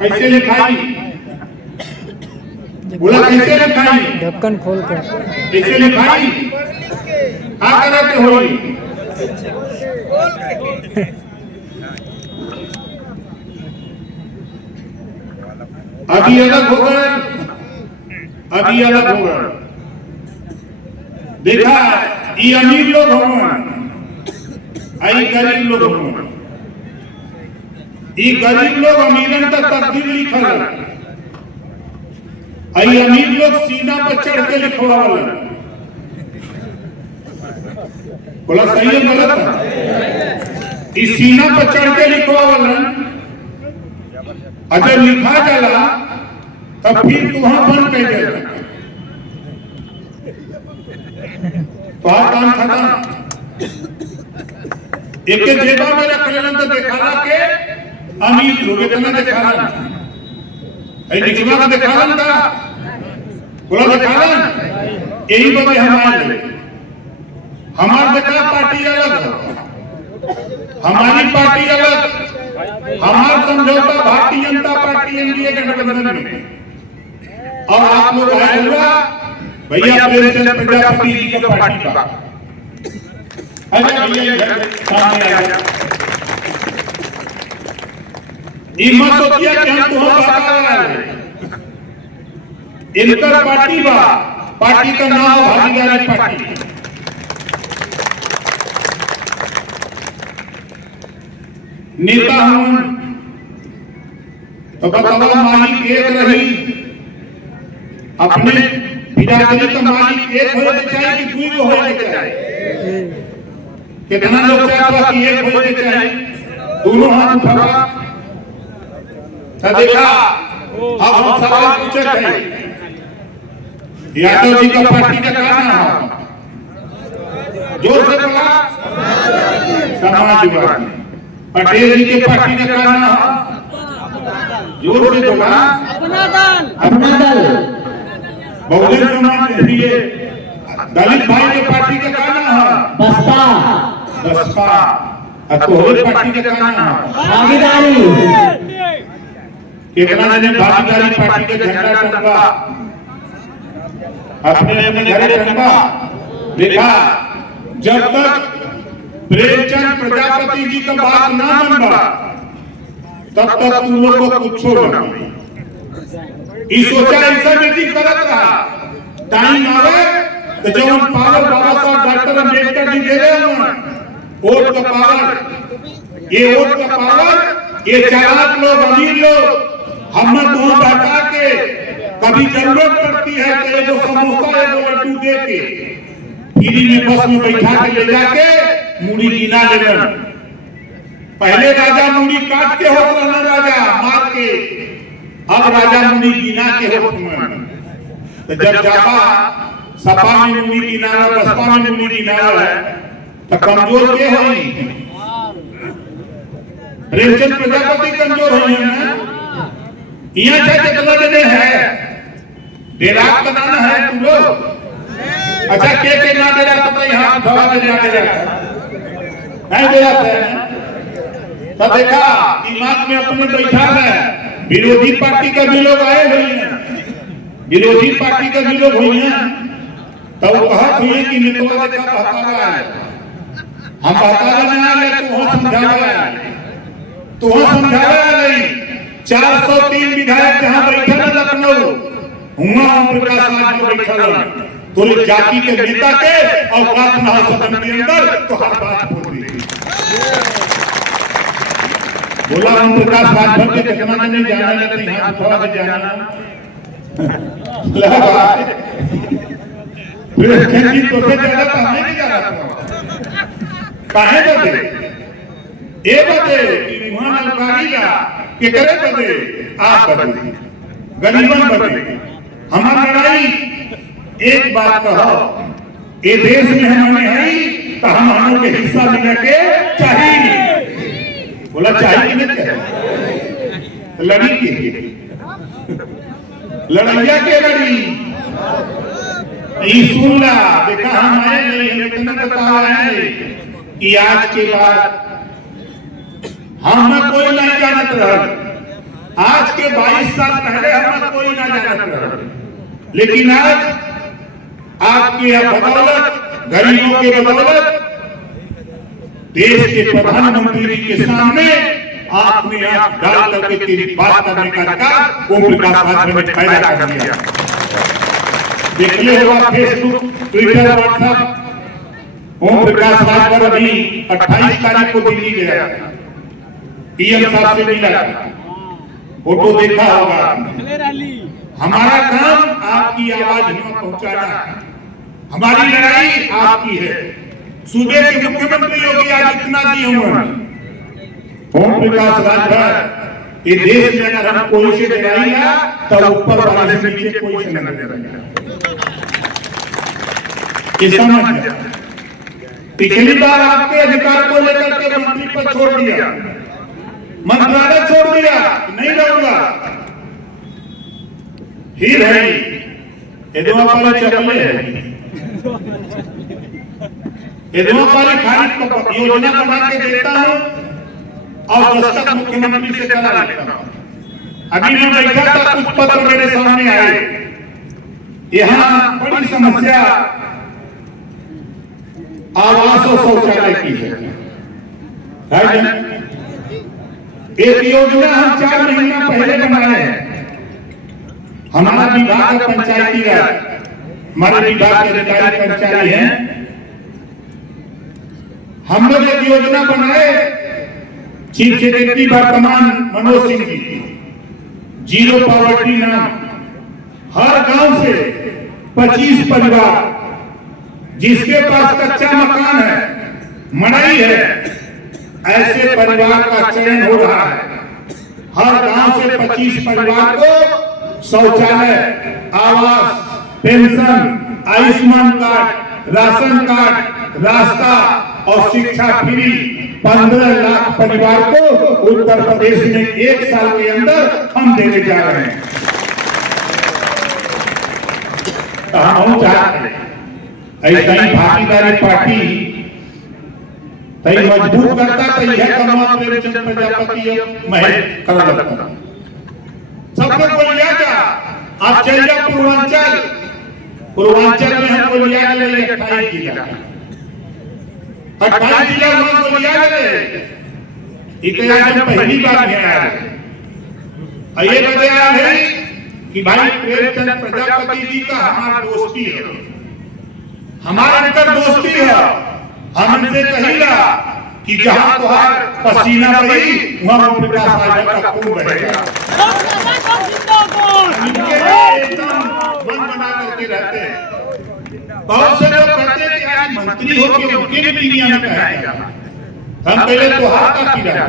कैसे लिखाई? बोला कैसे लिखाई? ढक्कन खोल कर कैसे लिखाई? क्या करते हो? अभी अलग हो गए, अभी अलग हो गए। देखा ये अमीर लोग होंगे, आई गरीब लोग होंगे। ये गरीब लोग अमीरन तक तकदीर लिखल, आई अमीर लोग सीना पर चढ़ के लिखवावल। बोला सही है गलत है? इस सीना पर चढ़ के लिखवावल, अगर लिखा जाला तब फिर तुहां बन के जाएगा तो काम खत्म। एक जेबा में रख लेना तो दिखाना के अमीर लोग इतना दिखाना, ऐ निकलवा का दिखाना था, बोला दिखाना। यही बात हमारे हमार देखा पार्टी अलग, हमारी पार्टी अलग, हमार समझौता भारतीय जनता पार्टी एनडीए गठबंधन में, और आप लोग आए हुआ भैया प्रेमचंद प्रजापति जी की पार्टी का। अरे भैया सामने आ गया, मत सोचिए कि हम तो इनकर पार्टी बा, पार्टी का नाम भागीदारी पार्टी। नेता हूं तो बतावा मालिक एक रही, अपने बिरादरी का मालिक एक होने चाहिए कि दुई होने चाहिए? कितना लोग चाहता कि एक होने चाहिए? दोनों हाथ उठावा। देखा अब हम सवाल पूछे थे, यादव जी का पार्टी का क्या नाम है? जोर से बोला समाजवादी। पटेल जी के पार्टी का क्या नाम है? जोर से बोला अपना दल। बहुजन समाज के लिए दलित भाई के पार्टी का क्या नाम है? बसपा। बसपा। तोहरे पार्टी का क्या नाम है? भागीदारी। कितना ने भागीदारी पार्टी के झंडा टंगा, अपने अपने घरे टंगा। देखा जब तक प्रेमचंद प्रजापति जी का बात ना मनवा तब तक तुम लोग को कुछ छोड़ना नहीं। सोचा ऐसा मीटिंग करत रहा, टाइम आवे तो जब हम पावर बाबा साहब डॉक्टर अम्बेडकर जी दे रहे हैं वोट का पावर, ये वोट का पावर, ये चालाक लोग अमीर लोग हम दूर हटा के कभी जरूरत पड़ती है तो ये जो समोसा है वो लड्डू दे के फ्री में बस में बैठा के ले जाके मूड़ी गिना लेना। पहले राजा मूड़ी काट के होता ना, राजा मार के, अब राजा मूड़ी गिना के होता। तो जब जापा सपा में मूड़ी गिना रहा, बसपा में मूड़ी गिना रहा है तो कमजोर के होई? प्रेमचंद प्रजापति कमजोर होई है ना? यहाँ से कितना देने है? डेराक बनाना है तुम लोग? अच्छा के ना दे रहा तो यहाँ थोड़ा दे रहा नहीं दे रहा है। तो देखा दिमाग में अपने बैठा है, विरोधी पार्टी का भी लोग आए हुए हैं, विरोधी पार्टी का भी लोग हुई हैं, तो वो कहत हुई कि नेतवा देखा बहकावा है, हम बहकावा ना ले तो समझावा नहीं। 403 विधायक जहां बैठे ना लखनऊ, हुआ ओम प्रकाश राज में बैठा तो जाति के नेता के औकात ना हो सदन के अंदर तो हर बात बोल दी। बोला ओम प्रकाश राजभर के कितना नहीं जाना लेते यहाँ थोड़ा से जाना जी तो से ज्यादा तो हमें नहीं जा रहा था। काहे बदे ए बदे कि वहां नौकरी ला के करे बदे आप बदे गरीबन बदे हमारी लड़ाई। एक बात कहो, ये देश में हमें है तो हम हमों के हिस्सा मिलने के चाहिए। बोला चाहिए नहीं चाहिए? लड़ी के लड़ैया के लड़ी सुन ला। देखा हम आए नहीं, हम इतना बताया है कि आज के बाद हम कोई नहीं जानत रहा, आज के से 22 साल पहले हम कोई ना जानता रहे, लेकिन आज आपके बदौलत, गरीबों के बदौलत, देश के प्रधानमंत्री जी के सामने आपने आप डाल करके तेरी बात करने का अधिकार ओम प्रकाश राजभर ने पैदा कर दिया। देख ले होगा Facebook, Twitter, WhatsApp. Om Prakash Rajbhar अभी 28 तारीख को दिल्ली गया, पीएम साहब से मिला, फोटो देखा होगा। हमारा काम आपकी आवाज यहाँ पहुंचाना है, हमारी लड़ाई आपकी है। सूबे के मुख्यमंत्री योगी आदित्यनाथ जी उन्होंने ओम प्रकाश राजभर ये देश में अगर हम कोई से डराएगा तो ऊपर वाले से नीचे कोई से नहीं डराएगा। ये समझ जा। पिछली बार आपके अधिकार को लेकर के मंत्री पद छोड़ दिया, मंत्रालय छोड़ दिया, नहीं रहूंगा। फिर है ये दो वाले चपले है, ये दो वाले खाली योजना बना के देता हूं और दस्तखत मुख्यमंत्री से करा लेता हूं। अभी मैं बैठा था, कुछ पत्र मेरे सामने आए। यहाँ बड़ी समस्या आवास और शौचालय की है। एक योजना हम 4 महीना पहले बनाए हैं। हमारा विभाग पंचायती राज, हमारे विभाग के अधिकारी कर्मचारी हैं, हम लोग एक योजना बनाए। चीफ सेक्रेटरी वर्तमान मनोज सिंह जी, जीरो पॉवर्टी नाम, हर गांव से 25 परिवार जिसके पास कच्चा मकान है, मड़ई है, ऐसे परिवार का चयन हो रहा है। हर गांव से 25 परिवार को शौचालय, आवास, pension, Ayushman card, ration card, रास्ता और शिक्षा फ्री 15 लाख परिवार को उत्तर प्रदेश में 1 साल के अंदर हम देने जा रहे हैं। तो हम चाहते हैं ऐसा ही भागीदारी पार्टी तई मजबूत करता, तई है कमा प्रेमचंद प्रजापति महल कर लगता। सबको बोलिया क्या आप चलिए पूर्वांचल, पूर्वांचल में हमको लिया गया 28 जिला, 28 जिला हमको लिया गया। इतिहास में पहली बार आया है। ये बताया है कि भाई प्रेमचंद प्रजापति जी का हमारा दोस्ती है, हमारा अंतर दोस्ती है। हम इनसे कहिएगा कि जहां तुहार पसीना बही वहां ओम प्रकाश राजभर का खून बहेगा। इनके एकदम मन बना करके रहते हैं। बहुत से लोग कहते हैं कि आज मंत्री होके उनके भी दुनिया में कहेगा, हम पहले तुहार का कीड़ा।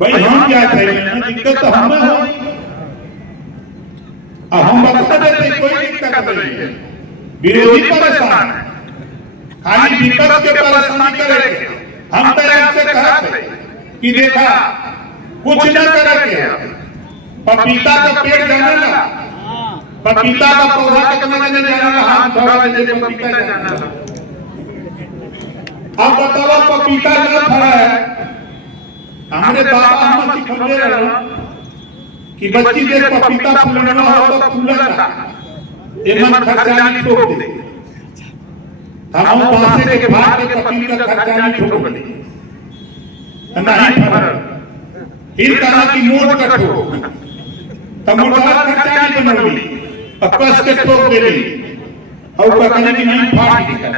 भाई हम क्या कहें, दिक्कत तो हमें हो, अब हम बता देते कोई दिक्कत नहीं है। विरोधी परेशान है, खाली विपक्ष के परेशानी करेंगे। हम तरह से कहते कि देखा कुछ न करेंगे। पपीता का पेड़ जाना ना, पपीता का पौधा कितना जने जाना, हम थोड़ा जने पपीता जाना। अब बताओ पपीता ना फड़ा है। हमारे बाबा हम सिखाते रहे कि बच्ची देख पपीता फूलना हो तो फूलेगा, ये मन खर्चा नहीं ठोक दे। हम पासे के भाग के पपीता खर्चा नहीं ठोक दे, नहीं फल। फिर कहा कि मोट कटो, तब मोटा खर्चा नहीं बनोगी, अब कस के ठोक दे ली, और कहने की नहीं फाड़ गया,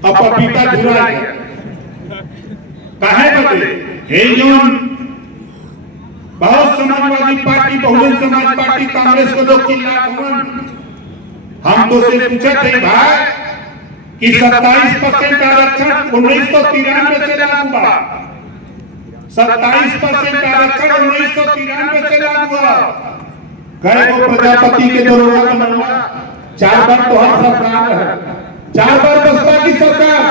अब पपीता झुरा गया। कहे बदले हे जोन बहुत समाजवादी पार्टी, बहुजन समाज पार्टी, कांग्रेस को लोग हम तो से पूछे थे भाई कि 27% आरक्षण 1993 से लागू हुआ, 27% आरक्षण 1993 से लागू हुआ। कई को प्रजापति के दरोगा बनवा, 4 बार तो हर सरकार है, 4 बार बसपा की सरकार,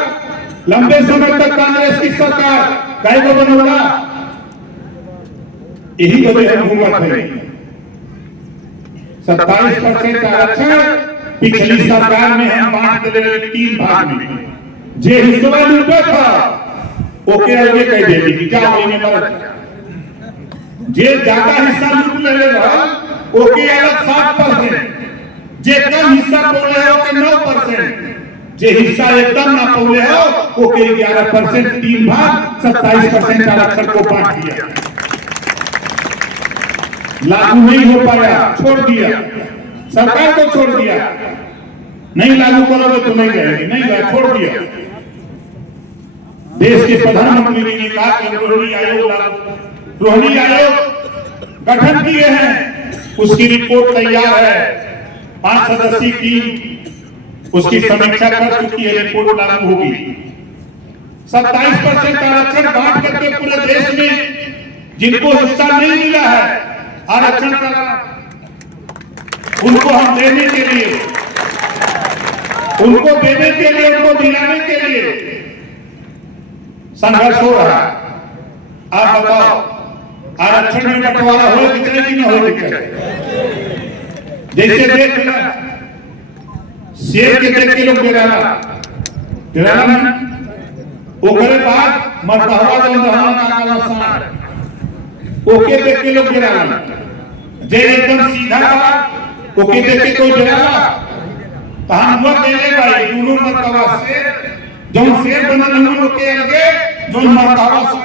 लंबे समय तक कांग्रेस की सरकार, कई को बनवा। यही वजह हुकूमत है। 27% आरक्षण पिछली सरकार में हम बांट दे 3 भाग में, जे हिस्सा लूटा था ओके आगे कह देगी कि क्या होने वाला। जे ज्यादा हिस्सा लूट ले रहा ओके अलग 7%, जे कम हिस्सा बोले हो के 9%, जे हिस्सा एकदम ना बोले हो ओके 11%, 3 भाग 27% आरक्षण को बांट दिया। लागू नहीं हो पाया, छोड़ दिया, सरकार को छोड़ दिया, नहीं लागू करोगे तो नहीं रहेगी, नहीं छोड़ दिया। देश के प्रधानमंत्री ने कहा कि रोहिणी आयोग गठन किए हैं, उसकी रिपोर्ट तैयार है, 5 सदस्यीय टीम उसकी समीक्षा कर चुकी है, रिपोर्ट लागू होगी। 27% आरक्षण बांट करके पूरे देश में जिनको हिस्सा नहीं मिला है आरक्षण का उनको हम देने के लिए, उनको दिलाने के लिए संघर्ष हो रहा है। आप बताओ आरक्षण में बंटवारा हो कि नहीं हो? जैसे देख शेर के देख के लोग गिराना वो करे बाद मरतहवा ओके देख के लोग गिराना, जे एकदम सीधा ओके देख के कोई गिराना तो हम वो देने भाई दोनों मरतहवा से जो शेर बनल के अलगे, जो मरतहवा से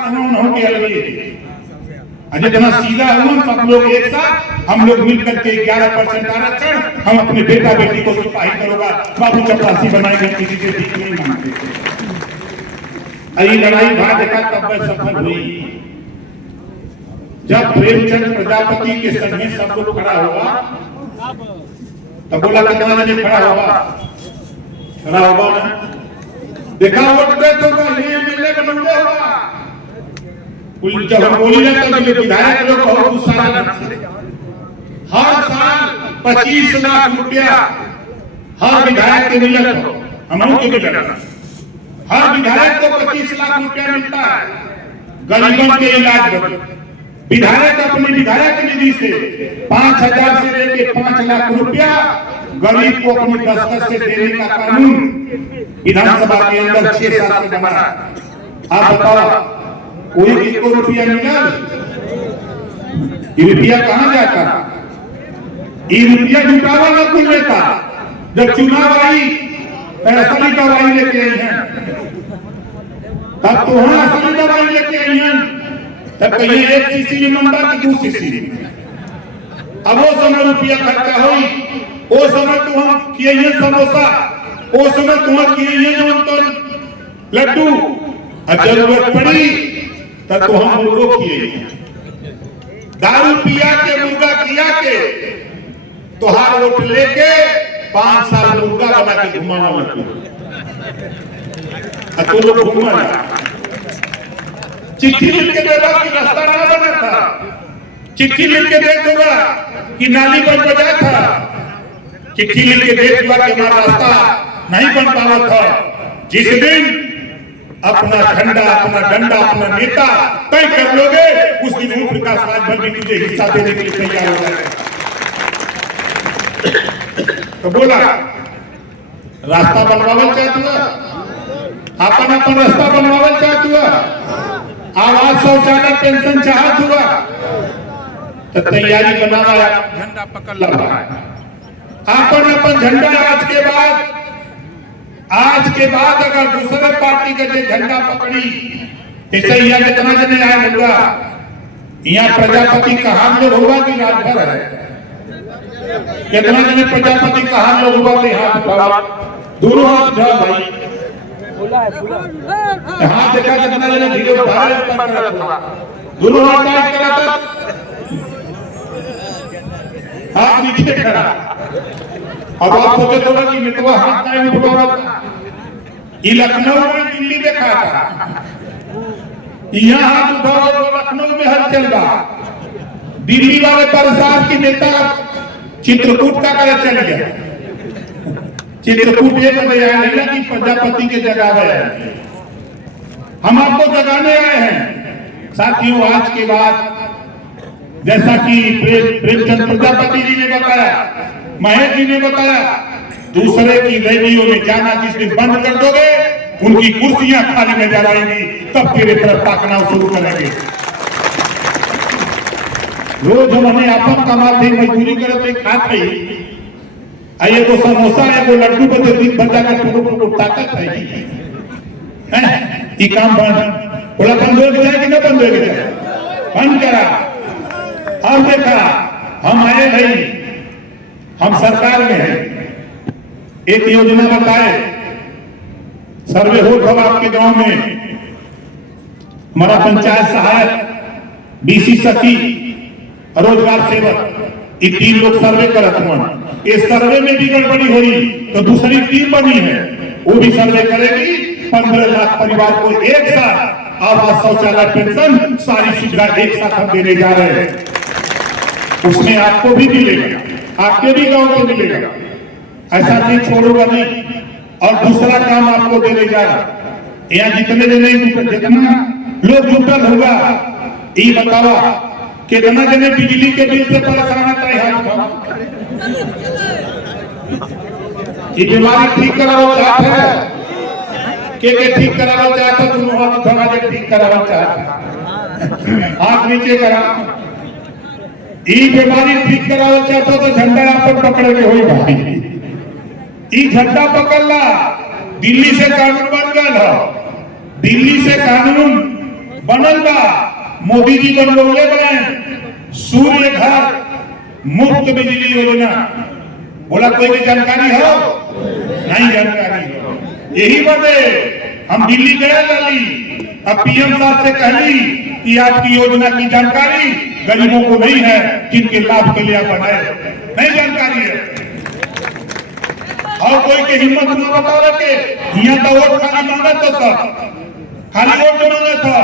के अलगे, जितना सीधा हुआ सब लोग एक साथ, हम लोग मिलकर के 11% आरक्षण हम अपने बेटा बेटी को सिपाही करोगा बाबू चपरासी बनाएंगे, किसी से ठीक नहीं मानते। अरे लड़ाई भाजपा तब सफल हुई जब प्रेमचंद प्रजापति के संगे सब लोग खड़ा हुआ, तब बोला कितना ने खड़ा होगा ना, देखा वोट दे तो एमएलए बनोगे होगा। जब हम बोली ना तो विधायक लोग बहुत गुस्सा करते, हर साल 25 लाख रुपया हर विधायक के मिलता, हमों के मिलता, हर विधायक को 25 लाख रुपया मिलता है गरीबों के इलाज में। विधायक अपनी विधायक निधि से 5,000 से लेके 5 लाख रुपया गरीब को अपनी दस्तखत से देने का कानून विधानसभा के अंदर 6 साल से बना। आप बताओ कोई किसको रुपया मिला? ये रुपया कहां जाता? ये रुपया जुटावा ना कुल लेता। जब चुनाव आई असली दवाई लेके आई हैं, तब तो वहां असली दवाई लेके आई हैं, तब कहीं 1 सीसी नंबर की 2 सीसी। अब वो समय रुपया खर्चा हुई, वो समय तो हम किए हैं समोसा, वो समय तो हम किए हैं तो लड्डू, अब जरूरत पड़ी तब तो हम लोग किए हैं। दारू पिया के मुर्गा किया के तोहार वोट लेके 5 साल मुर्गा बना के घुमाना लगे, तो लोग घूमा चिट्ठी लिख के देगा कि रास्ता ना बना था, चिट्ठी लिख के दे दूंगा कि नाली बन बजा था, चिट्ठी लिख के दे दूंगा कि हमारा रास्ता नहीं बन पावा था। जिस दिन अपना झंडा, अपना डंडा, अपना नेता तय कर लोगे, उस दिन ओम प्रकाश राजभर भी तुझे हिस्सा देने के लिए तैयार हो जाएगा। तो बोला रास्ता बनवावल चाहत हुआ, अपन रास्ता बनवावल चाहत हुआ, आवास शौचालय पेंशन चाहत हुआ, तो तैयारी बनावा, झंडा पकड़ लगा है अपन झंडा। आज के बाद अगर दूसरे पार्टी का झंडा पकड़ी, ऐसे यहाँ कितना जने आए होगा, यहाँ प्रजापति का हाथ लोग होगा कि राजभर है? कितना जने प्रजापति का हाथ लोग होगा कि हाथ उठाओ, दोनों हाथ उठाओ भाई, हाथ देखा कितना जने धीरे उठा रहे, दोनों हाथ टाइट करा था, हाथ नीचे खड़ा। अब आप सोचे थोड़ा कि मितवा हाथ नहीं उठवा था, ये लखनऊ में दिल्ली देखा था, यहाँ हाथ उठाओ तो लखनऊ में हलचल रहा। दिल्ली वाले प्रसाद की नेता चित्रकूट का करे चल गया, चित्रकूट ये बताया नहीं कि प्रजापति के जगह है, हम आपको जगाने आए हैं। साथियों आज के बाद जैसा कि प्रेमचंद प्रजापति जी ने बताया, महेश जी ने बताया, दूसरे की रैलियों में जाना जिस दिन बंद कर दोगे, उनकी कुर्सियां खाली में जाएंगी, तब तेरे तरफ ताकना शुरू करेंगे। रोज हमने अपन कमाते मजदूरी करते खाते आइए को समोसा है को लड्डू बदे दिन बचा का टुकड़ो ताकत है ये काम बंद बोला बंद हो गया कि ना बंद हो गया बंद करा। और देखा हम आए भाई हम सरकार में हैं एक योजना बताए सर्वे हो तब आपके गांव में हमारा पंचायत सहायक बीसी सखी रोजगार सेवक ये 3 लोग सर्वे करत हुए इस सर्वे में भी गड़बड़ी हुई तो दूसरी टीम बनी है वो भी सर्वे करेगी 15 लाख परिवार को एक साथ आवास शौचालय पेंशन सारी सुविधा एक साथ हम देने जा रहे हैं उसमें आपको भी मिलेगा आपके भी गांव को मिलेगा ऐसा चीज छोड़ूंगा नहीं। और दूसरा काम आपको देने जा रहा यहाँ जितने दिन जितना लोग जुटल होगा ये बतावा कितना जने बिजली के बिल से परेशान है ये बीमारी ठीक करावल चाहते हैं के ठीक करावल चाहते तुम हाथ उठा के ठीक करावल चाहते हाथ नीचे करा ये बीमारी ठीक करावल चाहते तो झंडा आप पकड़ के होई भाई ये झंडा पकड़ला दिल्ली से कानून बन गया दिल्ली से कानून बनल बा मोदी जी बनौले बने सूर्य घर मुफ्त बिजली योजना बोला कोई भी जानकारी हो नहीं जानकारी हो यही बदे हम दिल्ली गए डाली अब पीएम साहब से कहली कि आपकी योजना की जानकारी गरीबों को नहीं है जिनके लाभ के लिए आप बनाए नहीं जानकारी है और कोई की हिम्मत न बता रखे यहाँ तो वोट खाली मांगा तो सब खाली वोट मांगा था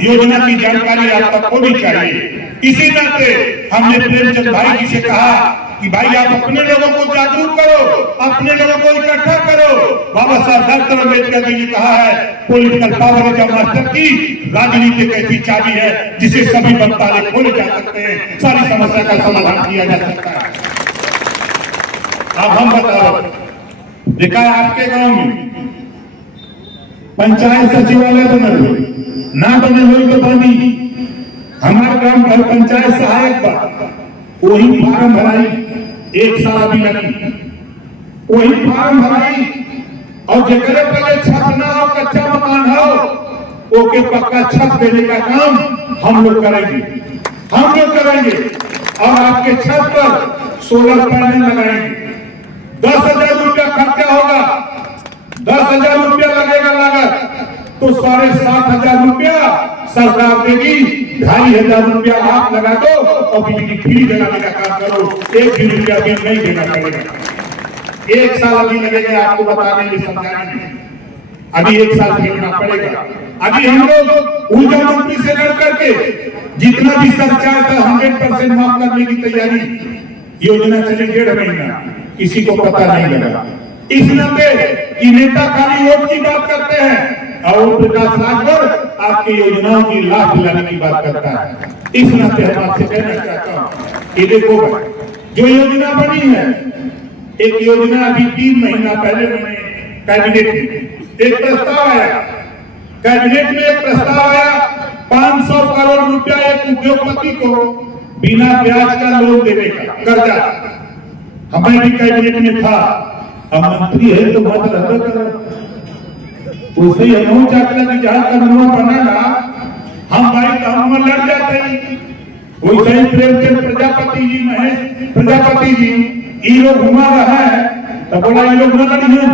योजना की जानकारी आप तक होनी चाहिए। इसी नाते हमने प्रेमचंद भाई जी से कहा कि भाई आप अपने लोगों को जागरूक करो अपने लोगों को इकट्ठा करो। बाबा साहब डॉक्टर अम्बेडकर जी ने कहा है पॉलिटिकल पावर इज मास्टर की राजनीति एक ऐसी चाबी है जिसे सभी बंताले खोले जा सकते हैं सारी समस्या का समाधान किया जा सकता है। अब हम बताओ देखा आपके गांव में पंचायत सचिवालय बनल हुई ना बनल हुई तो बनी हमारे गांव घर पंचायत सहायक बा वही फार्म भराई 1 साल अभी लगी वही फार्म भराई और जेकरे पहले छत ना हो कच्चा मकान हो ओके पक्का छत देने का काम हम लोग करेंगे और आपके छत पर सोलर पैनल लगाएंगे 10,000 रुपया खर्चा होगा 10,000 रुपया लगेगा लागत तो 7,500 रुपया सरकार देगी 2,500 रुपया आप लगा दो और बिजली फ्री लगाने का काम करो 1 भी रुपया बिल नहीं देना पड़ेगा 1 साल अभी लगेगा आपको बताने में समझाने में अभी 1 साल देना पड़ेगा। अभी हम लोग ऊर्जा मंत्री से लड़ करके जितना भी सरकार का 100% माफ करने की तैयारी योजना चले 1.5 महीना किसी को पता नहीं लगा इस नाते कि नेता खाली वोट की बात करते हैं और प्रकाश राजभर आपकी योजनाओं की लाभ दिलाने की बात करता है। इस नाते हम आपसे कहना चाहता हूँ कि देखो जो योजना बनी है एक योजना अभी 3 महीना पहले मैंने कैबिनेट में एक प्रस्ताव आया कैबिनेट में एक प्रस्ताव आया 500 करोड़ रुपया एक उद्योगपति को बिना ब्याज का लोन देने का कर्जा हमें भी कैबिनेट में था अब मंत्री है तो बात रद्द करो उसे हम चाहते कि जहां कानून बनेगा हम भाई काम में लड़ जाते हैं वैसे ही प्रेमचंद प्रजापति जी महेश प्रजापति जी ये लोग घुमा रहा है तो बोला ये लोग न लड़िए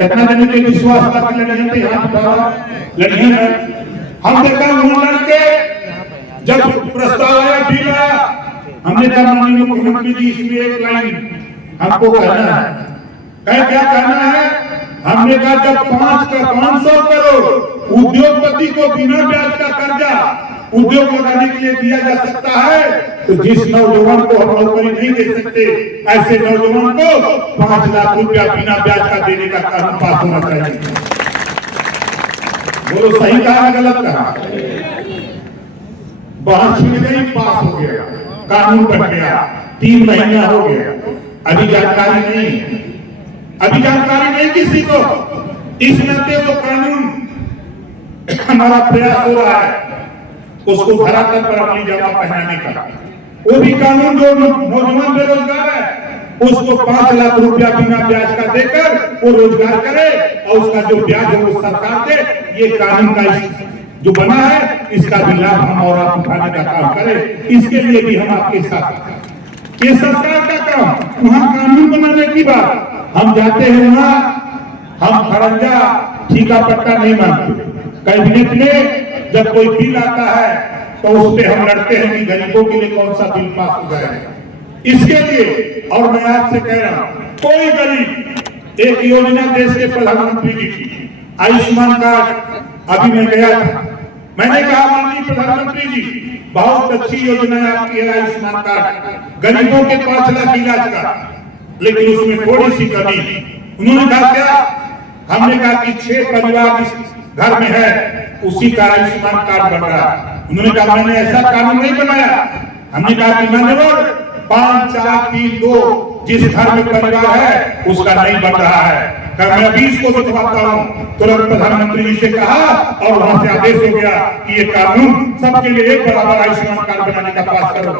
कितना दिन के विश्वास का लड़िए हाथ उठाओ लड़िए हम देखा वहां लड़के जब प्रस्ताव आया बिल आया हमने कहा माननीय मुख्यमंत्री जी इसमें एक लाइन हमको कहना है क्या कहना है हमने कहा जब 500 करोड़ उद्योगपति को बिना ब्याज का कर्जा उद्योग लगाने के लिए दिया जा सकता है तो जिस नौजवान को हम नौकरी नहीं दे सकते ऐसे नौजवान को 5 लाख रुपया बिना ब्याज का देने का कानून पास होना चाहिए। बोलो सही कहा गलत कहा बहस छिड़ गई पास हो गया कानून बन गया 3 महीना हो गया अभी जानकारी नहीं किसी को इस नाते वो कानून हमारा प्रयास हो रहा है उसको धरातल पर अपनी जगह पहनाने का। वो भी कानून जो नौजवान बेरोजगार है उसको 5 लाख रुपया बिना ब्याज का देकर वो रोजगार करे और उसका जो ब्याज है वो सरकार दे। ये कानून का जो बना है इसका भी लाभ हम और आप उठाने का काम करें। इसके लिए भी हम आपके साथ। ये सरकार का काम, वहाँ कानून बनाने की बात, हम जाते हैं वहाँ हम खरंजा ठीका पट्टा नहीं मांगते। कैबिनेट में जब कोई बिल आता है तो उस पे हम लड़ते हैं कि गरीबों के लिए कौन सा बिल पास हो जाएगा। इसके लिए और मैं आपसे कह रहा हूं, कोई गरीब, एक योजना देश के प्रधानमंत्री जी की आयुष्मान कार्ड, अभी मैं गया था, मैंने कहा माननीय प्रधानमंत्री जी बहुत अच्छी योजना है आपकी है आयुष्मान कार्ड, गरीबों के 5 लाख इलाज का, लेकिन उसमें थोड़ी सी कमी। उन्होंने कहा क्या? हमने कहा कि 6 परिवार इस घर में है उसी का आयुष्मान कार्ड बन रहा है। उन्होंने कहा मैंने ऐसा कानून नहीं बनाया। हमने कहा कि मान्यवर 5 4 3 2 जिस घर में परिवार है उसका नहीं बन रहा है। मैं 20 को दिखवाता हूँ। तुरंत प्रधानमंत्री जी से कहा और वहां से आदेश हो गया कि ये कानून सबके लिए एक बराबर आयुष्मान कार्ड बनाने का पास करो।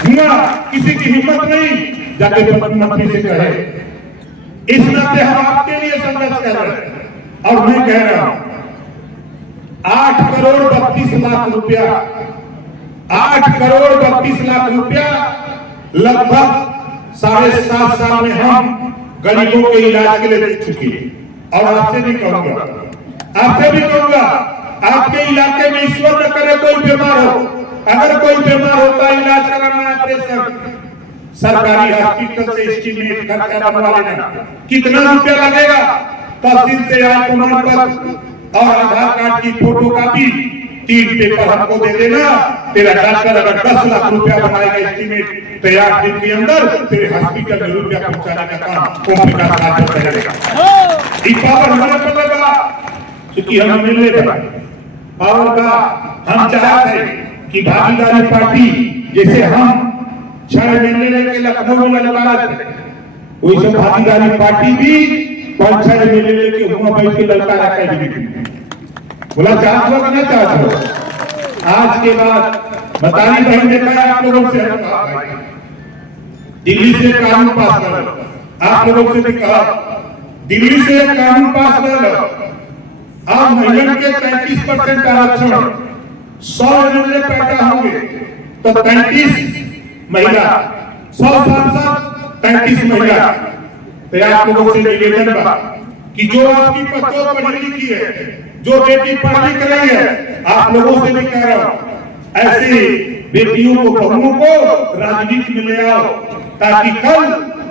हुआ, किसी की हिम्मत नहीं जाके प्रधानमंत्री से कहे। इस नाते हम आपके लिए संघर्ष कर रहे हैं और मैं कह रहा हूं 8 करोड़ 32 लाख रुपया, 8 करोड़ 32 लाख रुपया लगभग 7.5 साल में हम गरीबों के इलाज के लिए दे चुके हैं। और आपसे भी कहूंगा, आपसे भी कहूंगा, आपके इलाके में ईश्वर न करे कोई बीमार हो, अगर कोई बीमार होता है इलाज कराना, ऑपरेशन, सरकारी हॉस्पिटल से एस्टीमेट खर्चा बनवा लेना, कितना रुपया लगेगा? तहसील से आय प्रमाण पत्र और आधार कार्ड की फोटो कॉपी 3 पेपर हमको दे देना। तेरा डॉक्टर अगर 10 लाख रुपया बनाएगा एस्टीमेट तैयार दिन के अंदर, तेरे हॉस्पिटल में रुपया पहुंचाने का काम ओम प्रकाश राजभर करेगा। ये पावर हमारे पास लगा क्योंकि हम मिलने लगा पावर का। हम चाहते हैं कि भागीदारी पार्टी जैसे हम 6 महीने लेके लखनऊ में लगा रहे थे, वैसे भागीदारी पार्टी भी 5-6 महीने लेके वहां बैठ के लड़का रखा है। बोला चाहते हो ना चाहते हो? आज के बाद बताई बहन ने कहा आप लोगों से दिल्ली से कानून पास कर लो। आप लोगों से भी कहा दिल्ली से कानून पास कर लो। अब महिला के 33% आरक्षण 100 एमएलए पैदा होंगे तो 33 महिला, 100 सांसद 33 महिला। तो आप लोगों से निवेदन बा कि जो आपकी पत्नी पढ़ी लिखी है, जो बेटी पढ़ी लिख रही है, आप लोगों से भी कह रहा हूं ऐसी बेटियों को, बहुओं को राजनीति में ले आओ ताकि कल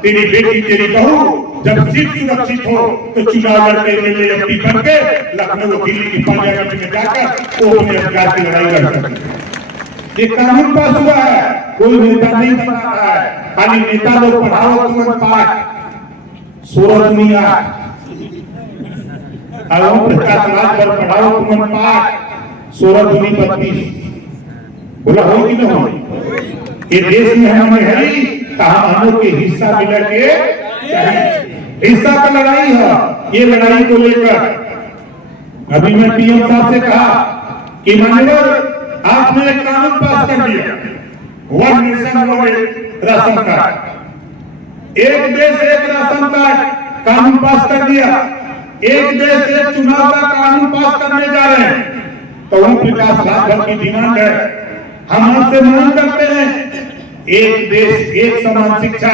तेरी बेटी, तेरी बहू जब सीट सुरक्षित हो तो चुनाव लड़के एमएलए एमपी बन के लखनऊ दिल्ली की पार्लियामेंट में जाकर वो अपने अधिकार की लड़ाई लड़ सके। ये कानून पास हुआ है, कोई नेता नहीं बना रहा है। खाली नेता लोग पढ़ाओ तुरंत पाठ, सूरत दुनिया प्रकाश राजभर पढ़ाओ तुरंत पाठ, सूरत दुनी 32 बोला हो कि नहीं हो? ये देश में हमें है कहानियों के हिस्सा मिला के चाहिए। हिस्सा का लड़ाई है। ये लड़ाई को लेकर अभी मैं पीएम साहब से कहा कि माननीय आपने एक कानून पास कर दिया, one nation one ration card, एक देश एक राशन कार्ड कानून पास कर दिया। एक देश एक चुनाव का कानून पास करने जा रहे हैं। तो ओम प्रकाश राजभर की डिमांड है, हम आपसे मांग करते हैं एक देश एक समान शिक्षा।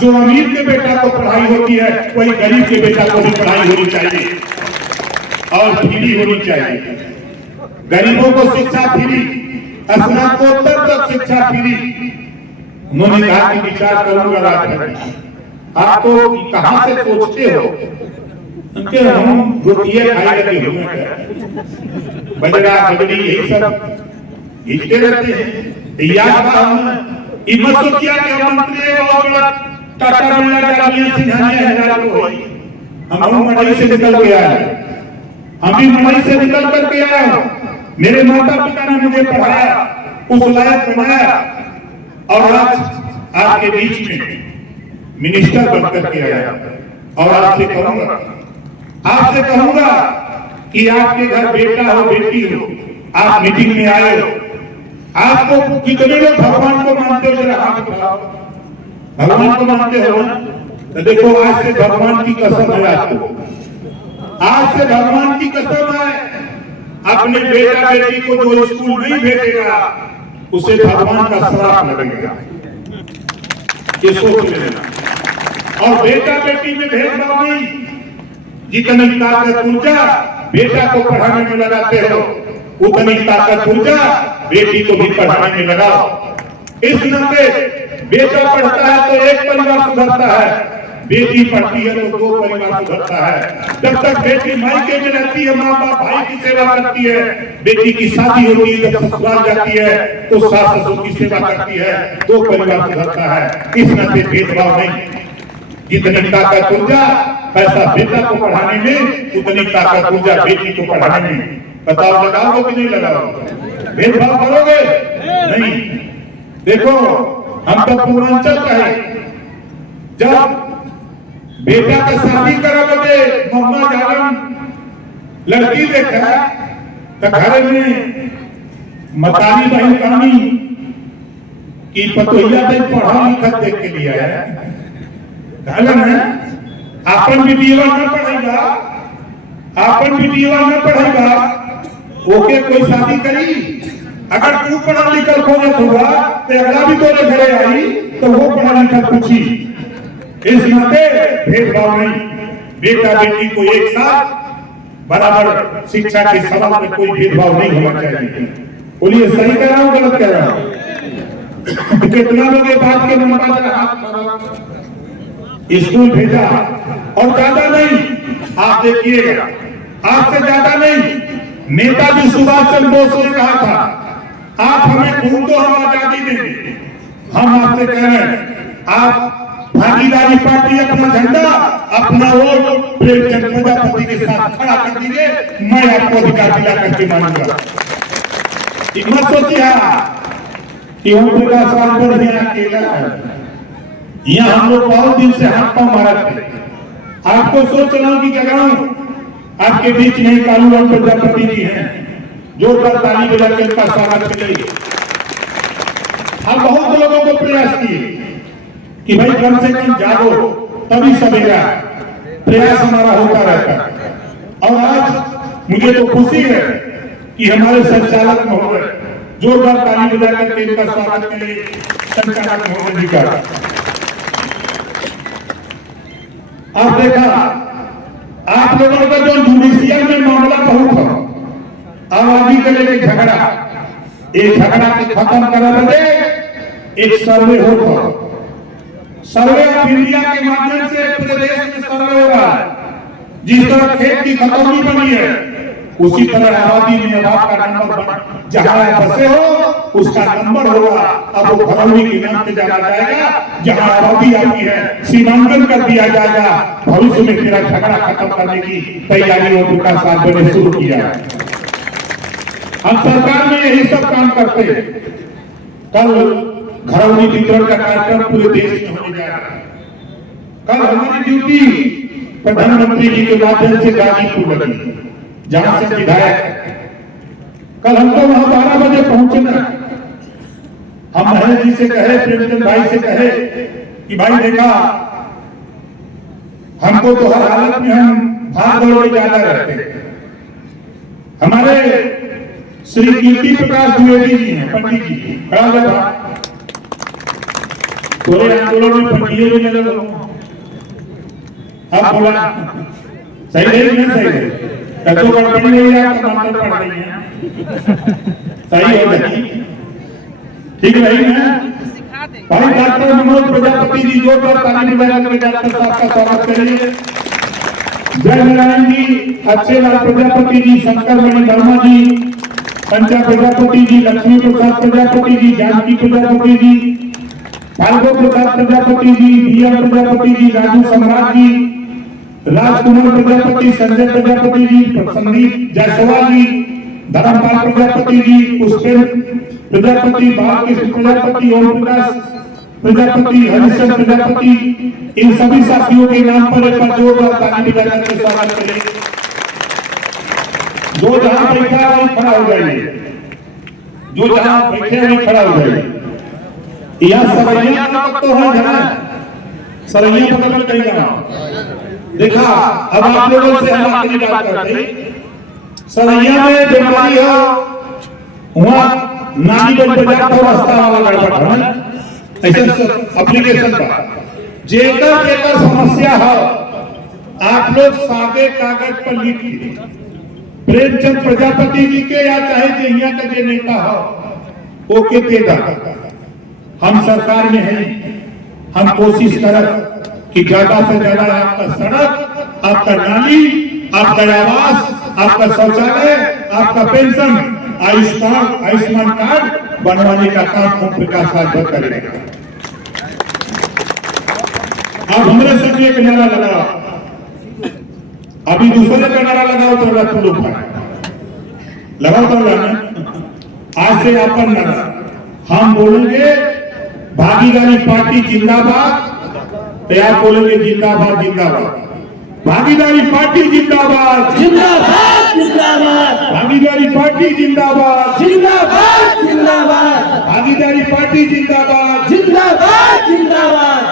जो अमीर के बेटा को पढ़ाई होती है वही गरीब के बेटा को भी पढ़ाई होनी चाहिए और फ्री होनी चाहिए। गरीबों को शिक्षा फ्री, स्नातकोत्तर तक शिक्षा फ्री। उन्होंने कहा कि विचार करूंगा राजभर। आप तो कहां से सोचते हो? उनके हम रोटियां खाए लगे हुए हैं, बजरा बजरी यही सब हिलते रहते हैं। याद मत सोचिए कि हम मंत्री और टाटा बिरला जानिया सिंघानिया हजार को होई। हम मड़ई से निकल के आए, हम भी मड़ई से निकल करके आए हूं। मेरे माता पिता ने मुझे पढ़ाया, उस लायक बनाया और आज आपके बीच में मिनिस्टर बनकर के आया। और आपसे कहूंगा कि आपके घर बेटा हो बेटी हो, आप मीटिंग में आए हो, आपको कितने लोग भगवान को मानते हो, जरा हाथ उठाओ। भगवान को मानते हो ना? तो देखो आज से भगवान की कसम है आपको, आज से भगवान की कसम है, अपने बेटा बेटी को जो स्कूल नहीं भेजेगा उसे भगवान का श्राप लगेगा, ये सोच लेना। और बेटा बेटी में भेदभाव नहीं, जितनी ताकत ऊर्जा बेटा को पढ़ाने में लगाते हो उतनी ताकत ऊर्जा बेटी को भी पढ़ाने में लगाओ। इस नाते बेटा पढ़ता है तो एक परिवार सुधरता है, बेटी पढ़ती है तो 2 परिवार सुधरता है। जब तक बेटी मायके में रहती है, माँ बाप भाई की सेवा करती है, बेटी की शादी होती है, जब ससुराल जाती है तो सास ससुर की सेवा करती है, 2 परिवार सुधरता है। इस नाते भेदभाव नहीं, जितनी ताकत ऊर्जा पैसा बेटा को पढ़ाने में उतनी ताकत ऊर्जा बेटी को पढ़ाने में। बताओ लगाओगे कि नहीं लगाओगे? भेदभाव करोगे नहीं। देखो हम तो पूर्वांचल का है, जब बेटा का शादी कराओगे मम्मा जान लड़की देखा तो घर में मतारी बहन कहानी की पतोहिया दे पढ़ा लिखा देख के लिया है, आपन बेटिया न पढ़ेगा, आपन बेटिया न पढ़ेगा, ओके कोई शादी करी। अगर तू पढ़ा लिखा खोजत हुआ तो अगला भी तोरे घरे आई तो वो पढ़ा लिखा पूछी। इस नाते भेदभाव नहीं, बेटा बेटी को एक साथ बराबर शिक्षा के सवाल में कोई भेदभाव नहीं होना चाहिए। बोलिए सही कह रहा हूँ गलत कह रहा हूँ? कितना लोग ये बात के मन में स्कूल भेजा और ज्यादा नहीं, आप देखिएगा आपसे ज्यादा नहीं, नेताजी सुभाष चंद्र बोस ने कहा था आप हमें खून दो हम आजादी देंगे। हम आपसे कह रहे हैं आप भागीदारी पार्टी अपना झंडा अपना वोट प्रेमचंद प्रजापति के साथ खड़ा कर दीजिए, मैं आपको अधिकार दिला करके मानूंगा। मत सोचिए कि ओम प्रकाश राजभर यहाँ अकेला है, यहाँ हम लोग बहुत दिन से हाथ पांव मारा थे। आपको सोच रहा हूं कि जगाऊं, आपके बीच में कालूराम प्रजापति जी हैं, जोरदार ताली बजा के उनका स्वागत करिए। हम बहुत लोगों को प्रयास किए कि भाई कम से कम जागो तभी सवेरा, प्रयास हमारा होता रहता है। और आज मुझे तो खुशी है कि हमारे संचालक महोदय जोरदार ताली बजा करके इनका स्वागत करिए। संचालक महोदय जी का आप देखा, आप लोगों का जो जुडिशियल में मामला बहुत है, आबादी के लिए झगड़ा, एक झगड़ा के खत्म करा दे, एक सर्वे होगा, सर्वे ऑफ इंडिया के माध्यम से पूरे देश में सर्वे हो रहा है। जिस तरह खेत की खतौनी बनी है उसी तरह आबादी में आपका नंबर जहां बसे हो उसका नंबर होगा। अब वो घरौनी के नाम से जाना जाएगा, जहां आबादी आती है सीमांकन कर दिया जाएगा। भविष्य में तेरा झगड़ा खत्म करने की तैयारी ओम प्रकाश राजभर ने शुरू किया है। हम सरकार में यही सब काम करते हैं। कल घरौनी वितरण का कार्यक्रम पूरे देश में होने जा रहा है। कल हमारी ड्यूटी प्रधानमंत्री जी के माध्यम से गाजीपुर लगी, जहां से विधायक। कल हमको वहां 12 बजे पहुंचना। हम महेश जी से कहे, प्रेमचंद भाई से कहे कि भाई देखा हमको तो हर हालत में हम भाग दौड़ में ज्यादा रहते हैं। हमारे श्री कीर्ति प्रकाश द्विवेदी जी हैं, पंडित जी, पूरे आंदोलन में पंडित जी नजर आप बोला सही नहीं सही है, तो गड़बड़ी नहीं है, आप मंत्र पढ़ रही हैं, सही हो जाएगी, ठीक रही है। भाई डॉक्टर मनोज प्रजापति जी जोरदार ताली बजा करके डॉक्टर साहब का स्वागत करिए। जय नारायण जी, अच्छे लाल प्रजापति जी, शंकर मणि वर्मा जी, पंचा प्रजापति जी, लक्ष्मी प्रसाद प्रजापति जी, जानकी प्रजापति जी, फाल्गो प्रसाद प्रजापति जी, दिया प्रजापति जी, राजू सम्राट जी, राजकुमार प्रजापति, संजय प्रजापति जी, संदीप जायसवाल जी, धर्मपाल प्रजापति जी, पुष्पेंद्र प्रजापति, बालकृष्ण प्रजापति, ओम प्रकाश प्रजापति, हरिश्चंद्र प्रजापति, इन सभी साथियों के नाम पर एक बार जोरदार ताली बजाकर स्वागत करें। जो जहां बैठा है खड़ा हो जाइए। जो जहां बैठे हुए खड़ा हो जाए। यह सरैया का तो है जहां सरैया पकड़ कर कहीं जाना। देखा अब आप लोगों से हम अपनी बात करते हैं। सरैया में बीमारी हो वहां नानी बन बजा तो रास्ता वाला गड़बड़ है ऐसे एप्लीकेशन का जेकर समस्या हो आप लोग सादे कागज पर लिख प्रेमचंद प्रजापति जी के या चाहे जो यहाँ का जो नेता हो ओके देगा। हम सरकार में हैं, हम कोशिश करें कि ज्यादा से ज्यादा आपका सड़क, आपका नाली, आपका आवास, आपका शौचालय, आपका पेंशन, आयुष्मान कार्ड बनवाने का काम ओम प्रकाश राजभर करेगा। अब हमारे संग एक नारा लगा, अभी दूसरे का नारा लगाओ तो लगा तुम लोग लगाओ तो लगा। आज से अपन नारा हम बोलेंगे भागीदारी पार्टी जिंदाबाद, तो आप बोलेंगे जिंदाबाद जिंदाबाद। भागीदारी पार्टी जिंदाबाद जिंदाबाद जिंदाबाद। भागीदारी पार्टी जिंदाबाद जिंदाबाद जिंदाबाद। भागीदारी पार्टी जिंदाबाद जिंदाबाद जिंदाबाद।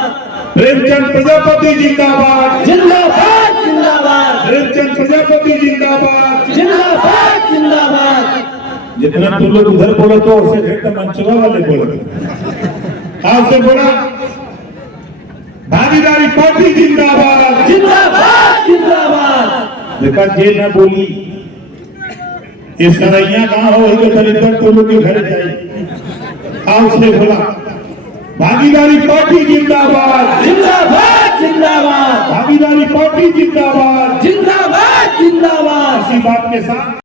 प्रेमचंद प्रजापति जिंदाबाद जिंदाबाद जिंदाबाद। प्रेमचंद प्रजापति जिंदाबाद जिंदाबाद जिंदाबाद। जितना तुम लोग उधर बोलो तो उससे ढेर मंचवा वाले बोलो। आज से बोला भागीदारी पार्टी जिंदाबाद जिंदाबाद जिंदाबाद। देखा जे न बोली ये सरैया गांव हो तो दलित तो लोग के घर जाए। आज से बोला भागीदारी पार्टी जिंदाबाद जिंदाबाद जिंदाबाद। भागीदारी पार्टी जिंदाबाद जिंदाबाद जिंदाबाद। इसी बात के साथ